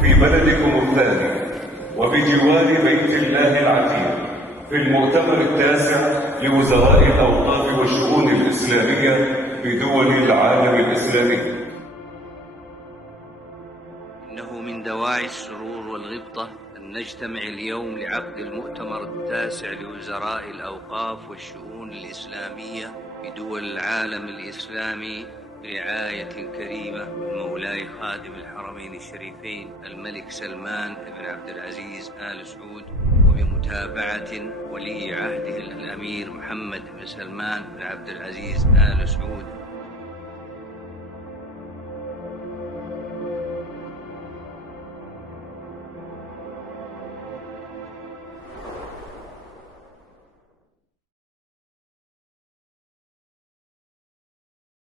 في بلدكم الثاني وبجوار بيت الله العتيق في المؤتمر التاسع لوزراء الأوقاف والشؤون الإسلامية بدول العالم الإسلامي. إنه من دواعي السرور والغبطة أن نجتمع اليوم لعقد المؤتمر التاسع لوزراء الأوقاف والشؤون الإسلامية بدول العالم الإسلامي برعاية كريمة من مولاي خادم الحرمين الشريفين الملك سلمان بن عبد العزيز آل سعود، وبمتابعة ولي عهده الأمير محمد بن سلمان بن عبد العزيز آل سعود